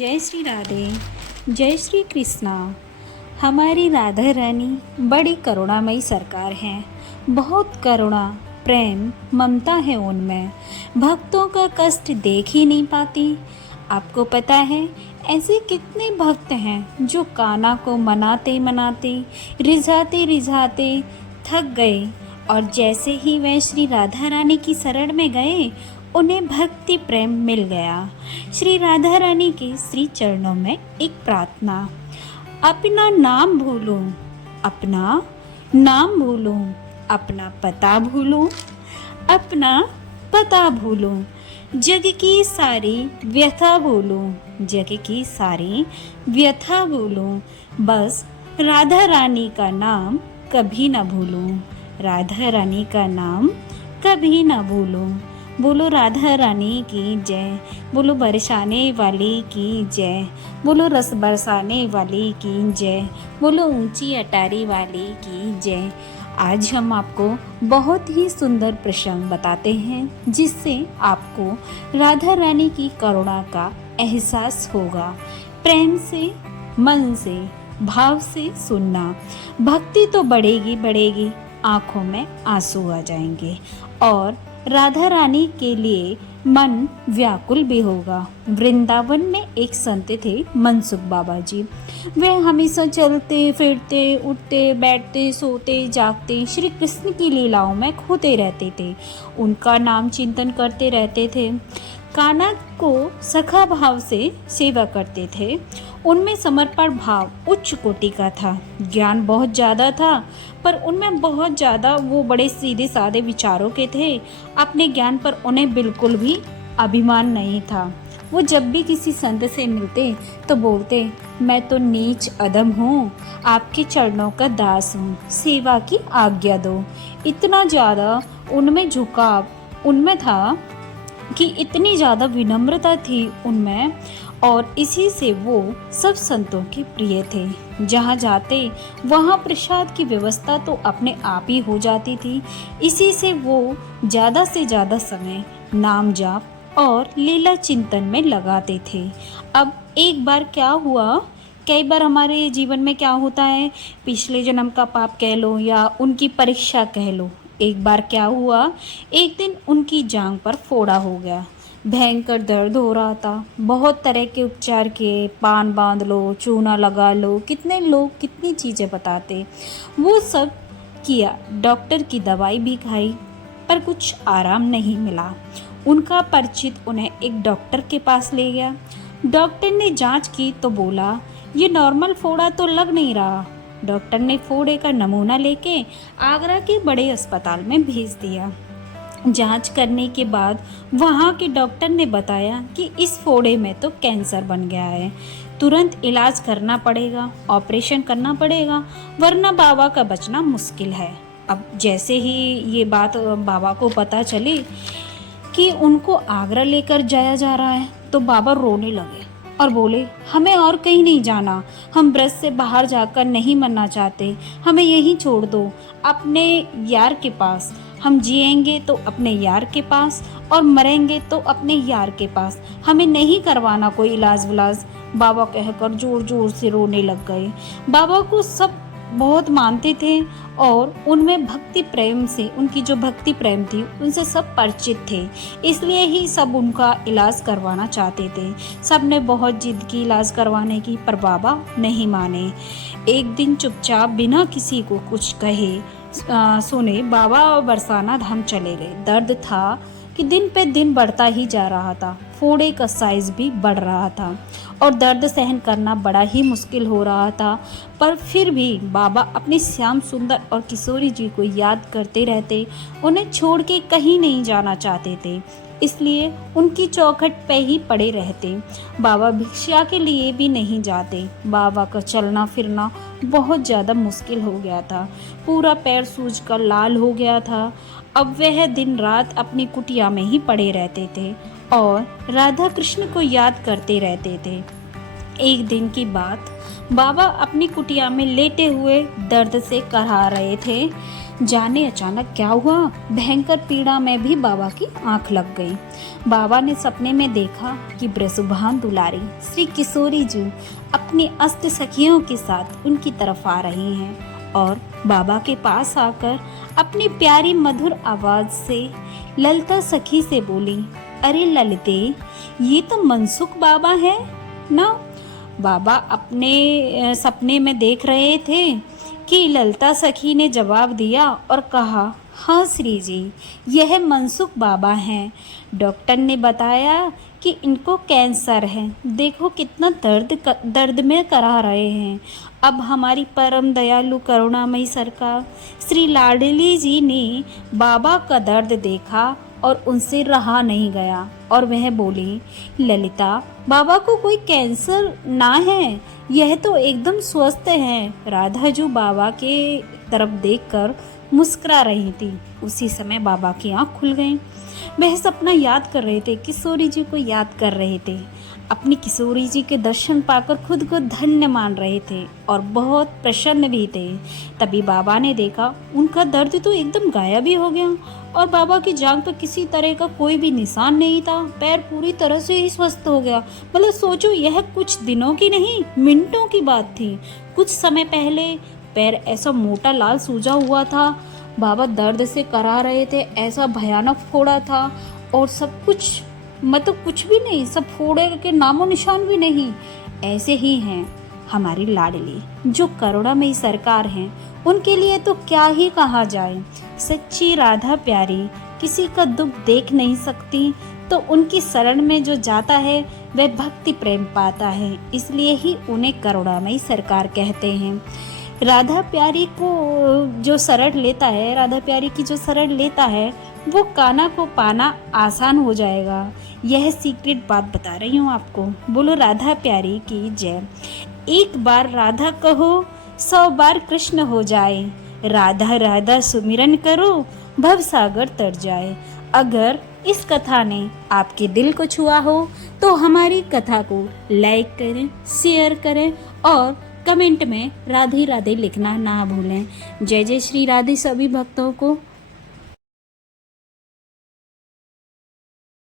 जय श्री राधे, जय श्री कृष्णा। हमारी राधा रानी बड़ी करुणामयी सरकार हैं। बहुत करुणा, प्रेम, ममता है उनमें। भक्तों का कष्ट देख ही नहीं पाती। आपको पता है ऐसे कितने भक्त हैं जो कान्हा को मनाते मनाते, रिझाते रिझाते थक गए और जैसे ही वह श्री राधा रानी की शरण में गए उन्हें भक्ति प्रेम मिल गया। श्री राधा रानी के श्री चरणों में एक प्रार्थना। अपना नाम भूलूं, अपना नाम भूलूं, अपना पता भूलूं, अपना पता भूलूं, जग की सारी व्यथा भूलूं, जग की सारी व्यथा भूलूं, बस राधा रानी का नाम कभी न भूलूं, राधा रानी का नाम कभी न भूलूं। बोलो राधा रानी की जय, बोलो बरसाने वाली की जय, बोलो रस बरसाने वाली की जय, बोलो ऊंची अटारी वाली की जय। आज हम आपको बहुत ही सुंदर प्रसंग बताते हैं जिससे आपको राधा रानी की करुणा का एहसास होगा। प्रेम से, मन से, भाव से सुनना। भक्ति तो बढ़ेगी बढ़ेगी, आंखों में आंसू आ जाएंगे और राधा रानी के लिए मन व्याकुल भी होगा। वृंदावन में एक संत थे मनसुख बाबा जी। वे हमेशा चलते फिरते, उठते बैठते, सोते जागते श्री कृष्ण की लीलाओं में खोते रहते थे। उनका नाम चिंतन करते रहते थे। कान्हा को सखा भाव से सेवा करते थे। उनमें समर्पण भाव उच्च कोटि का था। ज्ञान बहुत ज़्यादा था पर उनमें बहुत ज़्यादा वो बड़े सीधे साधे विचारों के थे। अपने ज्ञान पर उन्हें बिल्कुल भी अभिमान नहीं था। वो जब भी किसी संत से मिलते तो बोलते, मैं तो नीच अधम हूँ, आपके चरणों का दास हूँ, सेवा की आज्ञा दो। इतना ज़्यादा उनमें झुकाव उनमें था कि इतनी ज़्यादा विनम्रता थी उनमें और इसी से वो सब संतों के प्रिय थे। जहाँ जाते वहाँ प्रसाद की व्यवस्था तो अपने आप ही हो जाती थी। इसी से वो ज़्यादा से ज़्यादा समय नाम जाप और लीला चिंतन में लगाते थे। अब एक बार क्या हुआ, कई बार हमारे जीवन में क्या होता है, पिछले जन्म का पाप कह लो या उनकी परीक्षा कह लो। एक बार क्या हुआ, एक दिन उनकी जांघ पर फोड़ा हो गया। भयंकर दर्द हो रहा था। बहुत तरह के उपचार किए, पान बांध लो, चूना लगा लो, कितने लोग कितनी चीज़ें बताते, वो सब किया। डॉक्टर की दवाई भी खाई पर कुछ आराम नहीं मिला। उनका परिचित उन्हें एक डॉक्टर के पास ले गया। डॉक्टर ने जांच की तो बोला, ये नॉर्मल फोड़ा तो लग नहीं रहा। डॉक्टर ने फोड़े का नमूना लेके आगरा के बड़े अस्पताल में भेज दिया। जांच करने के बाद वहाँ के डॉक्टर ने बताया कि इस फोड़े में तो कैंसर बन गया है, तुरंत इलाज करना पड़ेगा, ऑपरेशन करना पड़ेगा, वरना बाबा का बचना मुश्किल है। अब जैसे ही ये बात बाबा को पता चली कि उनको आगरा लेकर जाया जा रहा है तो बाबा रोने लगे और बोले, हमें और कहीं नहीं जाना, हम ब्रज से बाहर जाकर नहीं मरना चाहते, हमें यहीं छोड़ दो, अपने यार के पास। हम जिएंगे तो अपने यार के पास और मरेंगे तो अपने यार के पास, हमें नहीं करवाना कोई इलाज विलाज। बाबा कहकर जोर जोर से रोने लग गए। बाबा को सब बहुत मानते थे और उनमें भक्ति प्रेम से, उनकी जो भक्ति प्रेम थी उनसे सब परिचित थे, इसलिए ही सब उनका इलाज करवाना चाहते थे। सब ने बहुत जिद की इलाज करवाने की पर बाबा नहीं माने। एक दिन चुपचाप बिना किसी को कुछ कहे सुने बाबा बरसाना धाम चले गए। दर्द था कि दिन पे दिन बढ़ता ही जा रहा था। फोड़े का साइज भी बढ़ रहा था और दर्द सहन करना बड़ा ही मुश्किल हो रहा था। पर फिर भी बाबा अपने श्याम सुंदर और किशोरी जी को याद करते रहते, उन्हें छोड़ के कहीं नहीं जाना चाहते थे, इसलिए उनकी चौखट पे ही पड़े रहते। बाबा भिक्षा के लिए भी नहीं जाते। बाबा का चलना फिरना बहुत ज़्यादा मुश्किल हो गया था। पूरा पैर सूजकर लाल हो गया था। अब वह दिन रात अपनी कुटिया में ही पड़े रहते थे और राधा कृष्ण को याद करते रहते थे। एक दिन की बात, बाबा अपनी कुटिया में लेटे हुए दर्द से कराह रहे थे। जाने अचानक क्या हुआ, भयंकर पीड़ा में भी बाबा की आंख लग गई। बाबा ने सपने में देखा कि ब्रजभान दुलारी श्री किशोरी जी अपनी अष्ट सखियों के साथ उनकी तरफ आ रही हैं और बाबा के पास आकर अपनी प्यारी मधुर आवाज से ललिता सखी से बोली, अरे ललिते, ये तो मनसुख बाबा है ना। बाबा अपने सपने में देख रहे थे कि ललिता सखी ने जवाब दिया और कहा, हाँ श्री जी, यह मनसुख बाबा हैं। डॉक्टर ने बताया कि इनको कैंसर है। देखो कितना दर्द में करा रहे हैं। अब हमारी परम दयालु करुणामयी सरकार श्री लाडली जी ने बाबा का दर्द देखा और उनसे रहा नहीं गया और वह बोली, ललिता, बाबा को कोई कैंसर ना है, यह तो एकदम स्वस्थ है। राधा जो बाबा के तरफ देखकर मुस्कुरा रही थी। उसी समय बाबा की आंख खुल गई। वह सपना याद कर रहे थे, किशोरी जी को याद कर रहे थे। अपनी किशोरी जी के दर्शन पाकर खुद को धन्य मान रहे थे और बहुत प्रसन्न भी थे। तभी बाबा ने देखा उनका दर्द तो एकदम गायब ही हो गया और बाबा की जांघ पर किसी तरह का कोई भी निशान नहीं था। पैर पूरी तरह से ही स्वस्थ हो गया। मतलब सोचो, यह कुछ दिनों की नहीं, मिनटों की बात थी। कुछ समय पहले पैर ऐसा मोटा लाल सूजा हुआ था, बाबा दर्द से करा रहे थे, ऐसा भयानक फोड़ा था और सब कुछ, मतलब कुछ भी नहीं, सब फोड़े के नामो निशान भी नहीं। ऐसे ही हैं हमारी लाडली जो करुणामयी सरकार हैं। उनके लिए तो क्या ही कहा जाए। सच्ची राधा प्यारी किसी का दुख देख नहीं सकती, तो उनकी शरण में जो जाता है वह भक्ति प्रेम पाता है। इसलिए ही उन्हें करुणामयी सरकार कहते हैं। राधा प्यारी को जो शरण लेता है, राधा प्यारी की जो शरण लेता है, वो कान्हा को पाना आसान हो जाएगा। यह सीक्रेट बात बता रही हूँ आपको। बोलो राधा प्यारी की जय। एक बार राधा कहो, 100 बार कृष्ण हो जाए। राधा राधा सुमिरन करो, भव सागर तर जाए। अगर इस कथा ने आपके दिल को छुआ हो तो हमारी कथा को लाइक करें, शेयर करें और कमेंट में राधे राधे लिखना ना भूलें। जय जय श्री राधे सभी भक्तों को।